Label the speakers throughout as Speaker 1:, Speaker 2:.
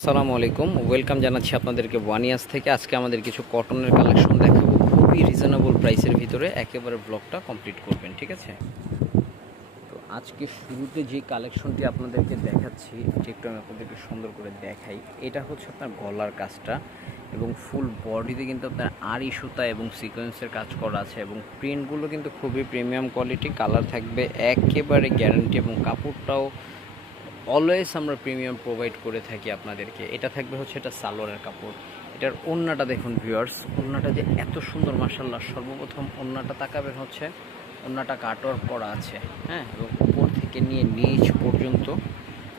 Speaker 1: আসসালামু আলাইকুম। ওয়েলকাম জানাচ্ছি আপনাদেরকে ওয়ানিয়াস থেকে। আজকে আমাদের কিছু কটনের কালেকশন দেখাবো। খুবই রিজনেবল প্রাইসের ভিতরে একেবারে ব্লগটা কমপ্লিট করবেন, ঠিক আছে? তো আজকে শুরুতে যে কালেকশনটি আপনাদেরকে দেখাচ্ছি, এটি একটু আমি আপনাদেরকে সুন্দর করে দেখাই। এটা হচ্ছে আপনার গলার কাজটা এবং ফুল বডিতে কিন্তু আপনার আড়ি সুতা এবং সিকোয়েন্সের কাজ করা আছে এবং প্রিন্টগুলো কিন্তু খুবই প্রিমিয়াম কোয়ালিটি কালার থাকবে একেবারে গ্যারান্টি এবং কাপড়টাও অলওয়েজ আমরা প্রিমিয়াম প্রোভাইড করে থাকি আপনাদেরকে। এটা থাকবে হচ্ছে এটা সালোয়ারের কাপড়। এটার ওন্নাটা দেখুন ভিউয়ার্স ওন্নাটা যে এত সুন্দর মার্শাল্লাহ সর্বপ্রথম ওন্নাটা তাকাবেন হচ্ছে, ওন্নাটা কাটওয়ার্ক করা আছে হ্যাঁ? এবং উপর থেকে নিয়ে নিচ পর্যন্ত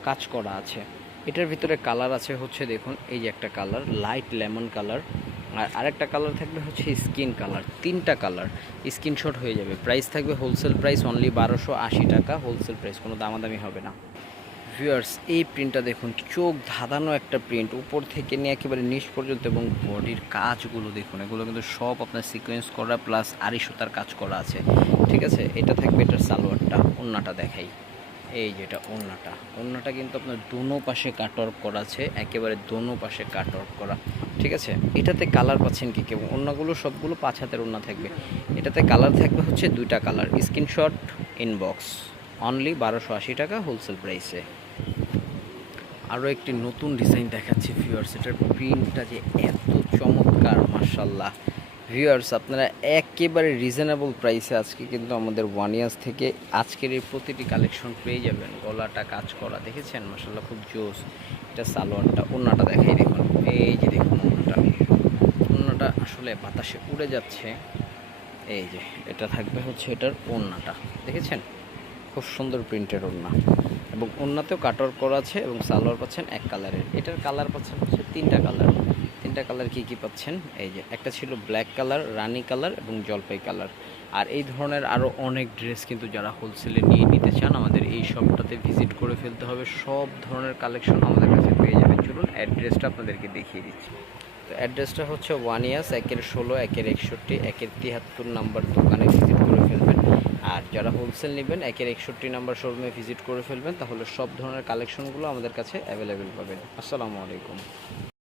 Speaker 1: কাজ করা আছে। এটার ভিতরে কালার আছে হচ্ছে দেখুন, এই যে একটা কালার লাইট লেমন কালার আর আরেকটা কালার থাকবে হচ্ছে স্কিন কালার তিনটা কালার স্ক্রিনশট হয়ে যাবে। প্রাইস থাকবে হোলসেল প্রাইস অনলি বারোশো আশি টাকা হোলসেল প্রাইস কোনো দামাদামি হবে না। ভিউয়ার্স এই প্রিন্টটা দেখুন, চোখ ধাঁধানো একটা প্রিন্ট উপর থেকে নিয়ে একেবারে নিচ পর্যন্ত এবং বডির কাজগুলো দেখুন, এগুলো কিন্তু সব আপনার সিকোয়েন্স করা প্লাস আড়ি সুতার কাজ করা আছে, ঠিক আছে? এটা থাকবে এটার সালোয়ারটা, ওন্নাটা দেখাই। এই যেটা ওন্নাটা ওন্নাটা কিন্তু আপনার দোনো পাশে কাটওয়ার্ক করা আছে, একেবারে দোনো পাশে কাটওয়ার্ক করা, ঠিক আছে? এটাতে কালার পাচ্ছেন কি কেউ? অন্যগুলো সবগুলো পাঁচ হাতের ওন্না থাকবে। এটাতে কালার থাকবে হচ্ছে দুইটা কালার স্ক্রিনশট ইনবক্স অনলি বারোশো আশি টাকা হোলসেল প্রাইসে আরও একটি নতুন ডিজাইন দেখাচ্ছি ভিউয়ার্স এটার প্রিন্টটা যে এত চমৎকার মার্শাল্লাহ ভিউয়ার্স আপনারা একেবারে রিজনেবল প্রাইসে আজকে কিন্তু আমাদের ওয়ান ইয়ার্স থেকে আজকের এই প্রতিটি কালেকশন পেয়ে যাবেন। গলাটা, কাজ করা, দেখেছেন? মার্শাল্লাহ খুব জোস। এটা সালোয়ারটা ওন্নাটা দেখাই দেখুন। এই যে দেখুন ওন্নাটা ওন্নাটা আসলে বাতাসে উড়ে যাচ্ছে। এই যে, এটা থাকবে হচ্ছে এটার ওন্নাটা দেখেছেন? খুব সুন্দর প্রিন্টের ওন্না এবং ওন্নাতেও কাটর করা আছে এবং সালোয়ার পাচ্ছেন এক কালারের। এটার কালার পাচ্ছেন হচ্ছে তিনটা কালার। তিনটা কালার কি কি পাচ্ছেন? এই যে, একটা ছিল ব্ল্যাক কালার, রানি কালার এবং জলপাই কালার। আর এই ধরনের আরও অনেক ড্রেস কিন্তু যারা হোলসেলে নিয়ে নিতে চান, আমাদের এই শপটাতে ভিজিট করে ফেলতে হবে। সব ধরনের কালেকশন আমাদের কাছে পেয়ে যাবে চলুন অ্যাড্রেসটা আপনাদেরকে দেখিয়ে দিচ্ছি। তো অ্যাড্রেসটা হচ্ছে ওয়ান ইয়ার্স একের ষোলো, একের একষট্টি, একের তিয়াত্তর নাম্বার দোকানে ভিজিট করে ফেলবেন। যারা হোলসেল নেবেন, একের একষট্টি নাম্বার শোরুমে ভিজিট করে ফেলবেন, তাহলে সব ধরনের কালেকশনগুলো আমাদের কাছে অ্যাভেলেবেল পাবেন। আসসালামু আলাইকুম।